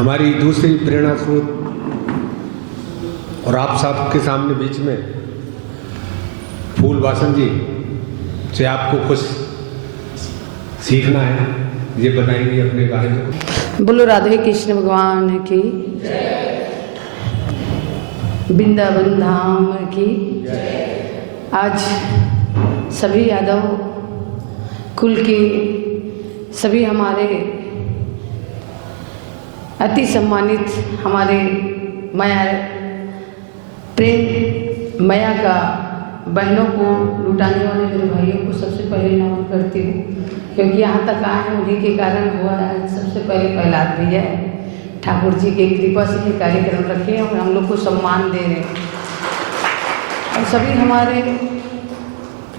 हमारी दूसरी प्रेरणा स्रोत और आप सबके सामने बीच में फूल वासन जी से आपको कुछ सीखना है, ये बताएंगे अपने बारे में। बोलो राधे कृष्ण भगवान की, वृंदावन धाम की। आज सभी यादव कुल के सभी हमारे अति सम्मानित हमारे माया प्रेम माया का बहनों को लुटाने वाले मेरे भाइयों को सबसे पहले नमन करती हूँ, क्योंकि यहाँ तक आए हैं उन्हीं के कारण हुआ है। सबसे पहले प्रहलाद भैया ठाकुर जी के कृपा से ये कार्यक्रम रखे हैं और हम लोग को सम्मान दे रहे हैं। और सभी हमारे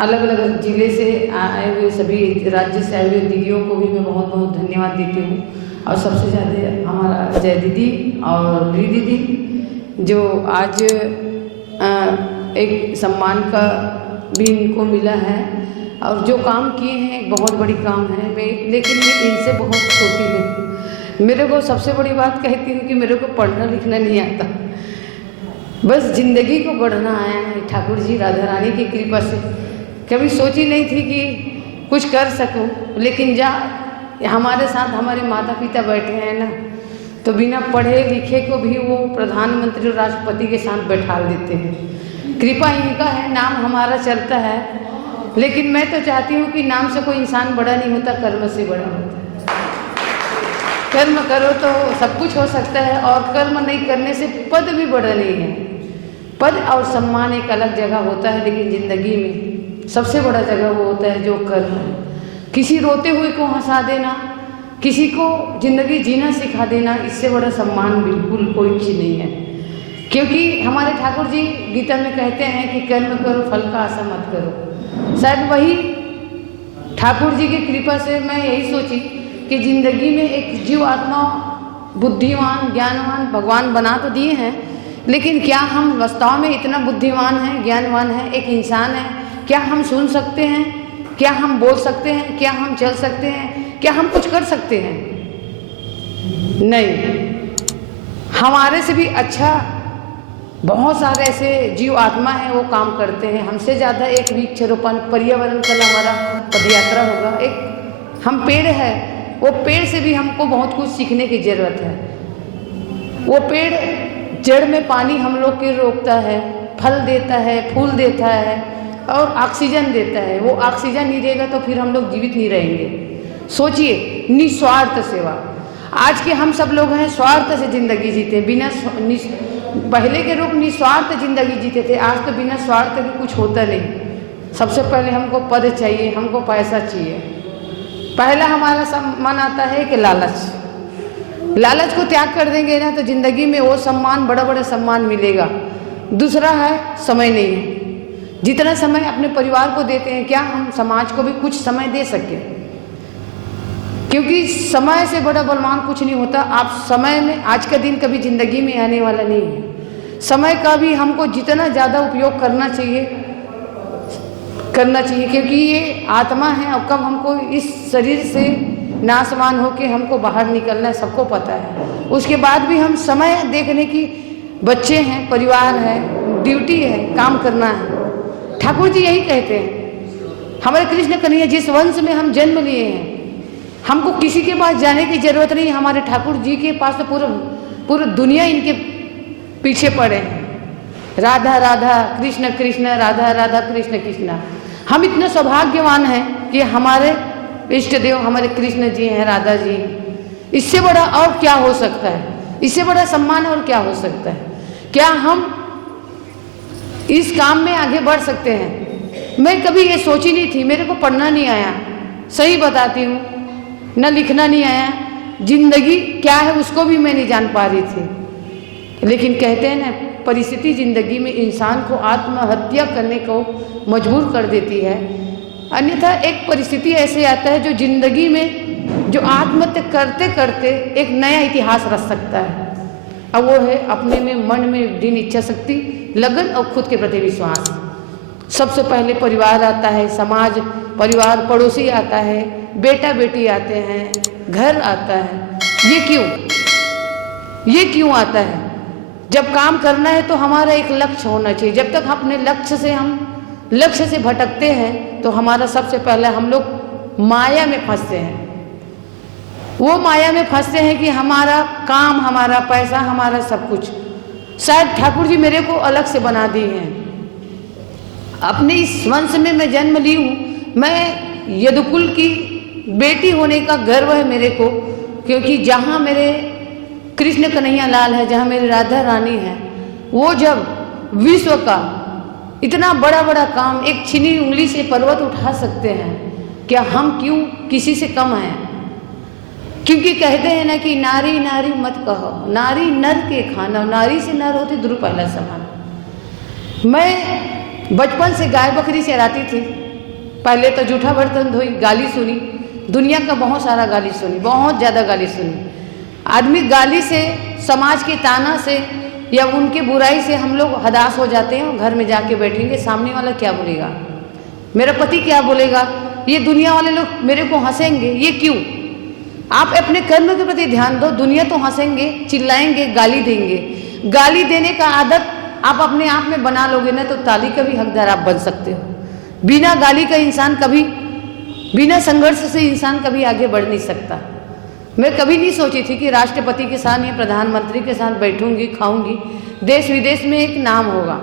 अलग अलग जिले से आए हुए सभी राज्य से आए हुए दीदियों को भी मैं बहुत बहुत धन्यवाद देती हूँ। और सबसे ज़्यादा हमारा जय दीदी और री दीदी जो आज एक सम्मान का भी इनको मिला है और जो काम किए हैं एक बहुत बड़ी काम है। लेकिन मैं इनसे बहुत छोटी हूँ। मेरे को सबसे बड़ी बात कहती हूँ कि मेरे को पढ़ना लिखना नहीं आता, बस ज़िंदगी को बढ़ना आया है ठाकुर जी राधा रानी की कृपा से। कभी सोची नहीं थी कि कुछ कर सकूं, लेकिन हमारे साथ हमारे माता पिता बैठे हैं ना, तो बिना पढ़े लिखे को भी वो प्रधानमंत्री और राष्ट्रपति के साथ बैठा देते हैं। कृपा इनका है, नाम हमारा चलता है। लेकिन मैं तो चाहती हूँ कि नाम से कोई इंसान बड़ा नहीं होता, कर्म से बड़ा होता है। कर्म करो तो सब कुछ हो सकता है, और कर्म नहीं करने से पद भी बड़ा नहीं है। पद और सम्मान एक अलग जगह होता है, लेकिन ज़िंदगी में सबसे बड़ा जगह वो होता है जो कर्म है। किसी रोते हुए को हंसा देना, किसी को ज़िंदगी जीना सिखा देना, इससे बड़ा सम्मान बिल्कुल कोई चीज़ नहीं है। क्योंकि हमारे ठाकुर जी गीता में कहते हैं कि कर्म करो फल का आशा मत करो। शायद वही ठाकुर जी की कृपा से मैं यही सोची कि ज़िंदगी में एक जीव आत्मा बुद्धिमान ज्ञानवान भगवान बना तो दिए हैं, लेकिन क्या हम वास्तव में इतना बुद्धिमान हैं, ज्ञानवान हैं, एक इंसान है? क्या हम सुन सकते हैं? क्या हम बोल सकते हैं? क्या हम चल सकते हैं? क्या हम कुछ कर सकते हैं? नहीं। हमारे से भी अच्छा बहुत सारे ऐसे जीव आत्मा हैं, वो काम करते हैं। हमसे ज़्यादा एक वृक्षारोपण पर्यावरण कल हमारा पदयात्रा होगा। एक हम पेड़ है, वो पेड़ से भी हमको बहुत कुछ सीखने की ज़रूरत है। वो पेड़ जड़ में पानी हम लोग के रोकता है, फल देता है, फूल देता है और ऑक्सीजन देता है। वो ऑक्सीजन नहीं देगा तो फिर हम लोग जीवित नहीं रहेंगे। सोचिए, निस्वार्थ सेवा। आज के हम सब लोग हैं स्वार्थ से ज़िंदगी जीते, बिना पहले के लोग निस्वार्थ ज़िंदगी जीते थे। आज तो बिना स्वार्थ के कुछ होता नहीं। सबसे पहले हमको पद चाहिए, हमको पैसा चाहिए। पहला हमारा सम्मान आता है कि लालच। लालच को त्याग कर देंगे ना तो ज़िंदगी में वो सम्मान, बड़ा बड़ा सम्मान मिलेगा। दूसरा है समय नहीं है। जितना समय अपने परिवार को देते हैं, क्या हम समाज को भी कुछ समय दे सकें? क्योंकि समय से बड़ा बलवान कुछ नहीं होता। आप समय में, आज का दिन कभी ज़िंदगी में आने वाला नहीं है। समय का भी हमको जितना ज़्यादा उपयोग करना चाहिए, क्योंकि ये आत्मा है और कब हमको इस शरीर से नाशवान होके हमको बाहर निकलना है, सबको पता है। उसके बाद भी हम समय देखने की, बच्चे हैं, परिवार है, ड्यूटी है, काम करना है। ठाकुर जी यही कहते हैं, हमारे कृष्ण कन्हैया जिस वंश में हम जन्म लिए हैं, हमको किसी के पास जाने की जरूरत नहीं। हमारे ठाकुर जी के पास तो पूरा दुनिया इनके पीछे पड़े हैं। राधा राधा कृष्ण कृष्ण, राधा राधा कृष्ण कृष्ण। हम इतने सौभाग्यवान हैं कि हमारे इष्ट देव हमारे कृष्ण जी हैं, राधा जी। इससे बड़ा और क्या हो सकता है? इससे बड़ा सम्मान और क्या हो सकता है? क्या हम इस काम में आगे बढ़ सकते हैं? मैं कभी ये सोची नहीं थी। मेरे को पढ़ना नहीं आया, सही बताती हूँ, न लिखना नहीं आया। जिंदगी क्या है उसको भी मैं नहीं जान पा रही थी। लेकिन कहते हैं ना, परिस्थिति जिंदगी में इंसान को आत्महत्या करने को मजबूर कर देती है। अन्यथा एक परिस्थिति ऐसे आता है जो जिंदगी में, जो आत्महत्या करते करते एक नया इतिहास रच सकता है। अब वो है अपने में, मन में दृढ़ इच्छा शक्ति, लगन और खुद के प्रति विश्वास। सबसे पहले परिवार आता है, समाज, परिवार, पड़ोसी आता है, बेटा बेटी आते हैं, घर आता है। ये क्यों? ये क्यों आता है? जब काम करना है तो हमारा एक लक्ष्य होना चाहिए। जब तक अपने लक्ष्य से भटकते हैं तो हमारा सबसे पहले हम लोग माया में फंसते हैं। वो माया में फंसते हैं कि हमारा काम, हमारा पैसा, हमारा सब कुछ। शायद ठाकुर जी मेरे को अलग से बना दिए हैं। अपने इस वंश में मैं जन्म ली हूँ। मैं यदुकुल की बेटी होने का गर्व है मेरे को, क्योंकि जहाँ मेरे कृष्ण कन्हैया लाल है, जहाँ मेरी राधा रानी है, वो जब विश्व का इतना बड़ा बड़ा काम एक छिनी उंगली से पर्वत उठा सकते हैं, क्या हम क्यों किसी से कम हैं? क्योंकि कहते हैं ना कि नारी नारी मत कहो, नारी नर के खाना, नारी से नर होते ध्रुव पहला समान। मैं बचपन से गाय बकरी चराती थी। पहले तो जूठा बर्तन धोई, गाली सुनी, दुनिया का बहुत सारा गाली सुनी, बहुत ज़्यादा गाली सुनी। आदमी गाली से, समाज के ताना से या उनके बुराई से हम लोग हदास हो जाते हैं और घर में जाके बैठेंगे, सामने वाला क्या बोलेगा, मेरा पति क्या बोलेगा, ये दुनिया वाले लोग मेरे को हंसेंगे, ये क्यों? आप अपने कर्म के प्रति ध्यान दो। दुनिया तो हंसेंगे, चिल्लाएंगे, गाली देंगे। गाली देने का आदत आप अपने आप में बना लोगे ना तो ताली का भी हकदार आप बन सकते हो। बिना गाली का इंसान कभी, बिना संघर्ष से इंसान कभी आगे बढ़ नहीं सकता। मैं कभी नहीं सोची थी कि राष्ट्रपति के साथ या प्रधानमंत्री के साथ बैठूंगी, खाऊंगी, देश विदेश में एक नाम होगा।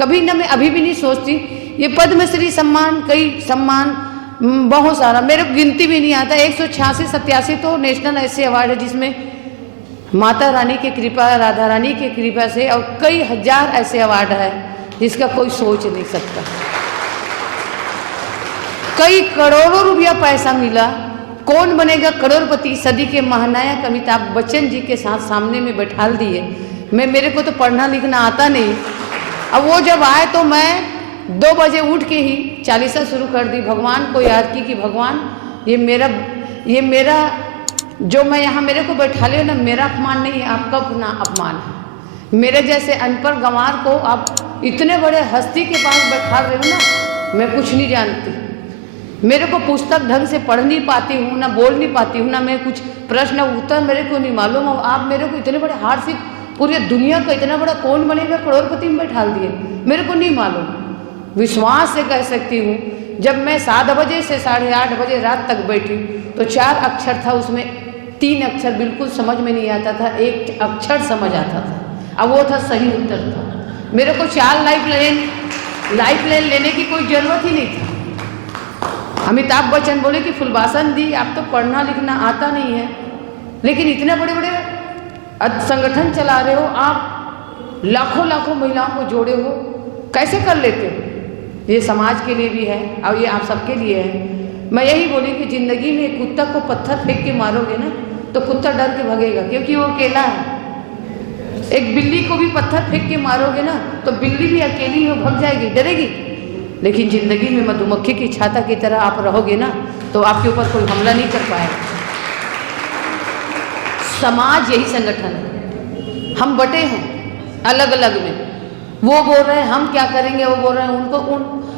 कभी ना, मैं अभी भी नहीं सोचती। ये पद्मश्री सम्मान, कई सम्मान, बहुत सारा, मेरे को गिनती भी नहीं आता। 186-87 तो नेशनल ऐसे अवार्ड है जिसमें माता रानी की कृपा, राधा रानी की कृपा से, और कई हजार ऐसे अवार्ड है जिसका कोई सोच नहीं सकता। कई करोड़ों रुपया पैसा मिला। कौन बनेगा करोड़पति? सदी के महानायक अमिताभ बच्चन जी के साथ सामने में बैठा दिए। मेरे को तो पढ़ना लिखना आता नहीं। अब वो जब आए तो मैं 2 बजे उठ के ही चालीसा शुरू कर दी, भगवान को याद की कि भगवान ये मेरा जो मैं यहाँ मेरे को बैठा ले ना, मेरा अपमान नहीं है, आपका अपना अपमान है। मेरे जैसे अनपढ़ गंवार को आप इतने बड़े हस्ती के पास बैठा रहे हो ना, मैं कुछ नहीं जानती। मेरे को पुस्तक ढंग से पढ़ नहीं पाती हूँ, ना बोल नहीं पाती हूँ, ना मैं कुछ प्रश्न उत्तर मेरे को नहीं मालूम। आप मेरे को इतने बड़े हार से पूरी दुनिया का इतना बड़ा कौन बनेगा करोड़पति में बैठा दिए, मेरे को नहीं मालूम। विश्वास से कह सकती हूँ, जब मैं 7 बजे से 8:30 बजे रात तक बैठी तो 4 अक्षर था, उसमें 3 अक्षर बिल्कुल समझ में नहीं आता था, 1 अक्षर समझ आता था, अब वो था सही उत्तर था। मेरे को 4 लाइफ लाइन लेने की कोई ज़रूरत ही नहीं था। अमिताभ बच्चन बोले कि फुलबासन दी, आप तो पढ़ना लिखना आता नहीं है, लेकिन इतने बड़े बड़े संगठन चला रहे हो, आप लाखों लाखों महिलाओं को जोड़े हो, कैसे कर लेते हो? ये समाज के लिए भी है और ये आप सबके लिए है। मैं यही बोली कि ज़िंदगी में कुत्ता को पत्थर फेंक के मारोगे ना तो कुत्ता डर के भागेगा, क्योंकि वो अकेला है। एक बिल्ली को भी पत्थर फेंक के मारोगे ना तो बिल्ली भी अकेली हो भाग जाएगी, डरेगी। लेकिन ज़िंदगी में मधुमक्खी की छाता की तरह आप रहोगे ना तो आपके ऊपर कोई हमला नहीं कर पाएगा। समाज यही संगठन है। हम बटे हैं अलग अलग में। वो बोल रहे हैं हम क्या करेंगे, वो बोल रहे हैं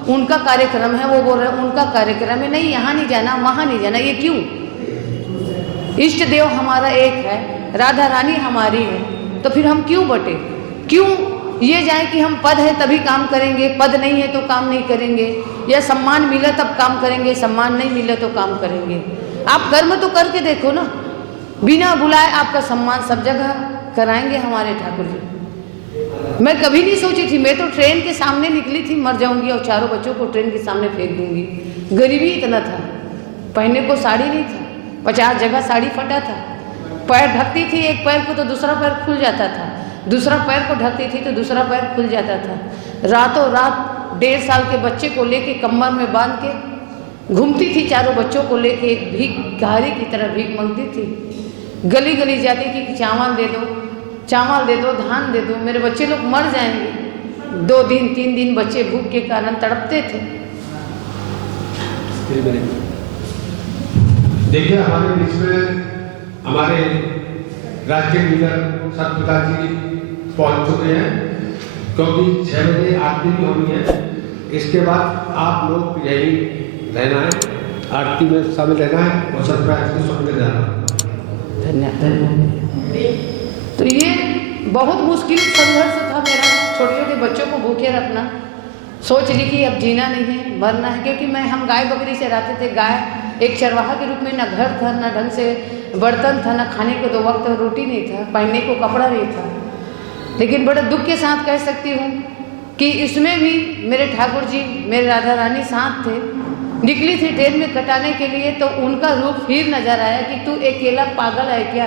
उनका कार्यक्रम है, वो बोल रहे हैं उनका कार्यक्रम है, नहीं यहाँ नहीं जाना, वहाँ नहीं जाना। ये क्यों? इष्ट देव हमारा एक है, राधा रानी हमारी है, तो फिर हम क्यों बटे? क्यों ये जाए कि हम पद है तभी काम करेंगे, पद नहीं है तो काम नहीं करेंगे, या सम्मान मिला तब काम करेंगे, सम्मान नहीं मिला तो काम करेंगे। आप कर्म तो करके देखो ना, बिना बुलाए आपका सम्मान सब जगह कराएंगे हमारे ठाकुर जी। मैं कभी नहीं सोची थी, मैं तो ट्रेन के सामने निकली थी, मर जाऊंगी और 4 बच्चों को ट्रेन के सामने फेंक दूंगी। गरीबी इतना था, पहनने को साड़ी नहीं था, 50 जगह साड़ी फटा था, पैर ढकती थी एक पैर को तो दूसरा पैर खुल जाता था, दूसरा पैर को ढकती थी तो दूसरा पैर खुल जाता था। रातों रात 1.5 साल के बच्चे को लेके कमर में बांध के घूमती थी, 4 बच्चों को लेके भिखारी की तरह भीख मांगती थी। गली गली जाती थी कि चावल दे दो, चावल दे दो, धान दे दो, मेरे बच्चे लोग मर जाएंगे। 2 दिन 3 दिन बच्चे भूख के कारण तड़पते थे। देखिए हमारे बीच में हमारे राष्ट्रीय लीडर सतप्रकाश जी पहुंच चुके हैं, क्योंकि 6 बजे आरती भी होनी है। इसके बाद आप लोग यही रहना है, आरती में शामिल रहना है और सतप्रकाश के सामने जाना। धन्यवाद। तो ये बहुत मुश्किल संघर्ष था मेरा, छोटे छोटे बच्चों को भूखे रखना। सोच ली कि अब जीना नहीं है, मरना है, क्योंकि हम गाय बकरी से रहते थे। गाय एक चरवाहा के रूप में, ना घर था, ना ढंग से बर्तन था, ना खाने को 2 वक्त रोटी नहीं था, पहनने को कपड़ा नहीं था। लेकिन बड़े दुख के साथ कह सकती हूँ कि इसमें भी मेरे ठाकुर जी, मेरे राधा रानी साथ थे। निकली थी ट्रेन में कटाने के लिए, तो उनका रूप फिर नजर आया कि तू अकेला पागल है क्या?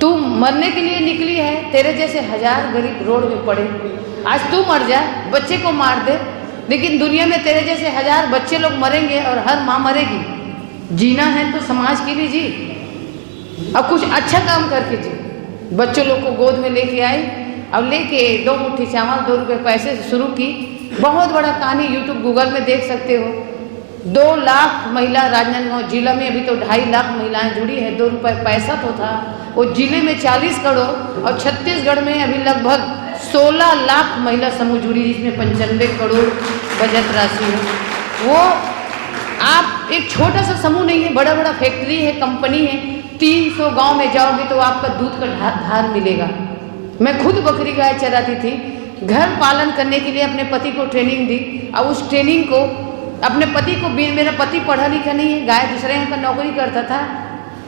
तू मरने के लिए निकली है, तेरे जैसे 1000 गरीब रोड में पड़े। आज तू मर जा, बच्चे को मार दे, लेकिन दुनिया में तेरे जैसे 1000 बच्चे लोग मरेंगे और हर माँ मरेगी। जीना है तो समाज के लिए जी, अब कुछ अच्छा काम करके जी। बच्चों लोग को गोद में लेके आई, अब लेके 2 मुट्ठी चावल 2 रुपये पैसे से शुरू की। बहुत बड़ा कहानी यूट्यूब गूगल में देख सकते हो। 2 लाख महिला राजनांदगांव जिला में, अभी तो 2.5 लाख महिलाएं जुड़ी है। 2 रुपये पैसा तो था, वो जिले में 40 करोड़ और छत्तीसगढ़ में अभी लगभग 16 लाख महिला समूह जुड़ी, जिसमें 95 करोड़ बजट राशि है। वो आप एक छोटा सा समूह नहीं है, बड़ा बड़ा फैक्ट्री है, कंपनी है। 300 गांव में जाओगे तो आपका दूध का धार मिलेगा। मैं खुद बकरी गाय चराती थी, घर पालन करने के लिए अपने पति को ट्रेनिंग दी। और उस ट्रेनिंग को अपने पति को, मेरा पति पढ़ा लिखा नहीं है, गाय दूसरे यहाँ पर नौकरी करता था,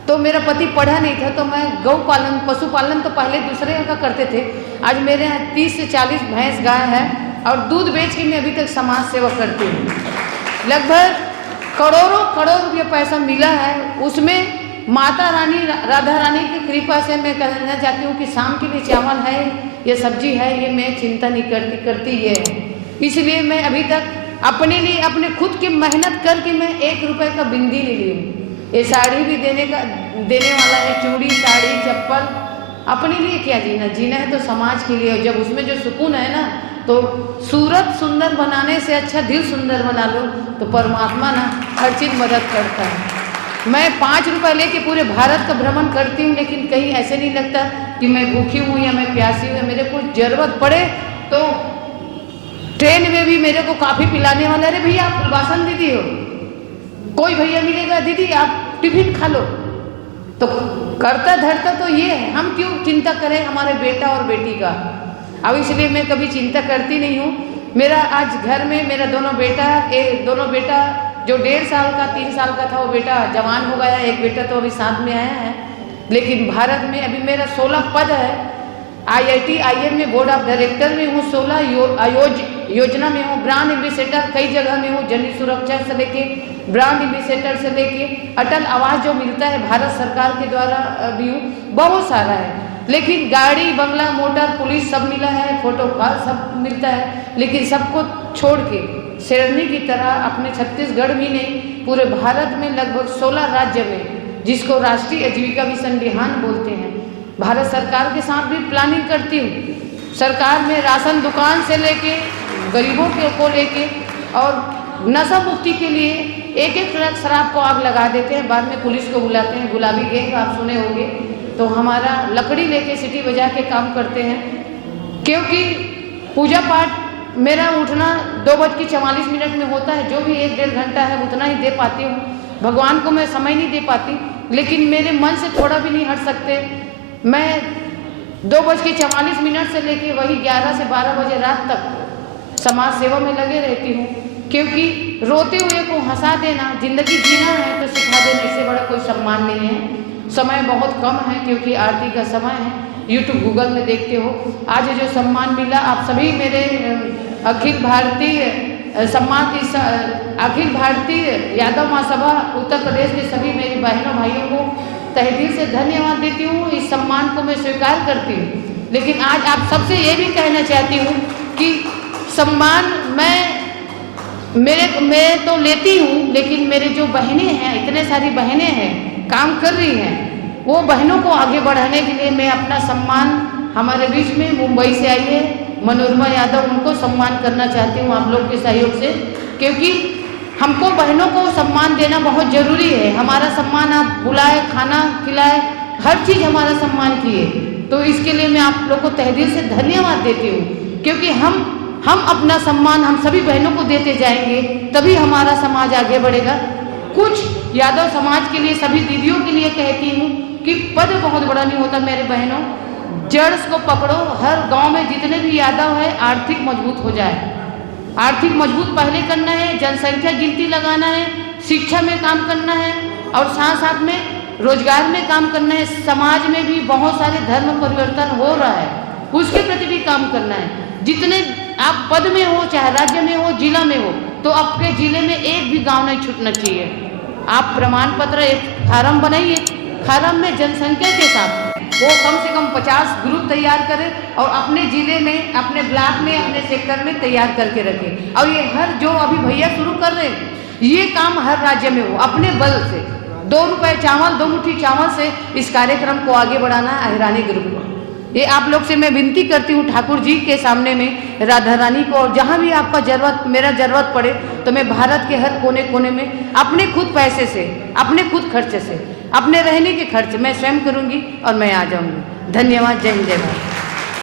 तो मेरा पति पढ़ा नहीं था, तो मैं गौ पालन, पशुपालन तो पहले दूसरे यहाँ का करते थे। आज मेरे यहाँ 30 से 40 भैंस गाय है और दूध बेच के मैं अभी तक समाज सेवा करती हूँ। लगभग करोड़ों रुपये पैसा मिला है। उसमें माता रानी, राधा रानी की कृपा से मैं कहना चाहती हूँ कि शाम के लिए चावल है या सब्जी है, ये मैं चिंता नहीं करती ये है। इसलिए मैं अभी तक अपने लिए, अपने खुद की मेहनत करके मैं 1 रुपये का बिंदी नहीं ली हूँ। ये साड़ी भी देने वाला है, चूड़ी, साड़ी, चप्पल। अपने लिए क्या जीना, जीना है तो समाज के लिए। जब उसमें जो सुकून है ना, तो सूरत सुंदर बनाने से अच्छा दिल सुंदर बना लो, तो परमात्मा ना हर चीज़ मदद करता है। मैं 5 रुपये लेके पूरे भारत का भ्रमण करती हूँ, लेकिन कहीं ऐसे नहीं लगता कि मैं भूखी हूँ या मैं प्यासी हूँ। मेरे को जरूरत पड़े तो ट्रेन में भी मेरे को काफ़ी पिलाने वाला, अरे भैया आप बासन दीदी हो, कोई भैया मिलेगा, दीदी आप टिफिन खा लो, तो करता धरता तो ये है। हम क्यों चिंता करें हमारे बेटा और बेटी का? अब इसलिए मैं कभी चिंता करती नहीं हूँ। मेरा आज घर में मेरा दोनों बेटा जो 1.5 साल का, 3 साल का था, वो बेटा जवान हो गया। एक बेटा तो अभी साथ में आया है। लेकिन भारत में अभी मेरा 16 पद है। IIT IIM में बोर्ड ऑफ डायरेक्टर में हूँ, 16 योजना में हूँ, ब्रांड एम्बेसडर कई जगह में हूँ। जन सुरक्षा से लेके ब्रांड एम्बेसडर से लेके अटल आवास जो मिलता है भारत सरकार के द्वारा भी हूँ, बहुत सारा है। लेकिन गाड़ी, बंगला, मोटर, पुलिस सब मिला है, फोटो कॉल सब मिलता है। लेकिन सबको छोड़ के शेरनी की तरह अपने छत्तीसगढ़ भी नहीं, पूरे भारत में लगभग 16 राज्य में, जिसको राष्ट्रीय आजीविका मिशन बिहान बोलते हैं, भारत सरकार के साथ भी प्लानिंग करती हूँ। सरकार में राशन दुकान से लेके गरीबों को लेके और नशा मुक्ति के लिए एक ट्रक शराब को आग लगा देते हैं, बाद में पुलिस को बुलाते हैं। गुलाबी गैंग आप सुने होंगे, तो हमारा लकड़ी लेके सीटी बजा के काम करते हैं। क्योंकि पूजा पाठ मेरा उठना 2:44 में होता है, जो भी 1-1.5 घंटा है उतना ही दे पाती हूँ। भगवान को मैं समय नहीं दे पाती, लेकिन मेरे मन से थोड़ा भी नहीं हट सकते। मैं 2:44 से लेके वही 11 से 12 बजे रात तक समाज सेवा में लगे रहती हूँ। क्योंकि रोते हुए को हंसा देना, जिंदगी जीना है तो सिखा देना, इससे बड़ा कोई सम्मान नहीं है। समय बहुत कम है क्योंकि आरती का समय है। यूट्यूब गूगल में देखते हो। आज जो सम्मान मिला, आप सभी मेरे अखिल भारतीय यादव महासभा उत्तर प्रदेश के सभी मेरी बहनों भाइयों को तहे दिल से धन्यवाद देती हूँ। इस सम्मान को मैं स्वीकार करती हूँ। लेकिन आज आप सबसे ये भी कहना चाहती हूँ कि सम्मान मैं तो लेती हूँ, लेकिन मेरे जो बहनें हैं, इतने सारी बहनें हैं काम कर रही हैं, वो बहनों को आगे बढ़ाने के लिए मैं अपना सम्मान, हमारे बीच में मुंबई से आई है मनोरमा यादव, उनको सम्मान करना चाहती हूँ आप लोग के सहयोग से। क्योंकि हमको बहनों को सम्मान देना बहुत ज़रूरी है। हमारा सम्मान आप बुलाए, खाना खिलाए, हर चीज़ हमारा सम्मान किए, तो इसके लिए मैं आप लोग को तहे दिल से धन्यवाद देती हूँ। क्योंकि हम अपना सम्मान हम सभी बहनों को देते जाएंगे, तभी हमारा समाज आगे बढ़ेगा। कुछ यादव समाज के लिए, सभी दीदियों के लिए कहती हूँ कि पद बहुत बड़ा नहीं होता मेरे बहनों, जड़ को पकड़ो, हर गांव में जितने भी यादव है आर्थिक मजबूत हो जाए। आर्थिक मजबूत पहले करना है, जनसंख्या गिनती लगाना है, शिक्षा में काम करना है और साथ साथ में रोजगार में काम करना है। समाज में भी बहुत सारे धर्म परिवर्तन हो रहा है, उसके प्रति भी काम करना है। जितने आप पद में हो, चाहे राज्य में हो, जिला में हो, तो आपके जिले में एक भी गांव नहीं छूटना चाहिए। आप प्रमाण पत्र एक फार्म बनाइए, फार्म में जनसंख्या के साथ वो कम से कम 50 ग्रुप तैयार करें और अपने जिले में, अपने ब्लॉक में, अपने सेक्टर में तैयार करके रखें। और ये हर जो अभी भैया शुरू कर रहे हैं, ये काम हर राज्य में हो। अपने बल से 2 रुपए चावल, 2 मुट्ठी चावल से इस कार्यक्रम को आगे बढ़ाना है अहिरानी ग्रुप को। ये आप लोग से मैं विनती करती हूँ ठाकुर जी के सामने में, राधा रानी को, और जहाँ भी आपका मेरा जरूरत पड़े तो मैं भारत के हर कोने कोने में अपने खुद पैसे से, अपने खुद खर्चे से, अपने रहने के खर्च मैं स्वयं करूँगी और मैं आ जाऊँगी। धन्यवाद। जय हिंद, जय भारत।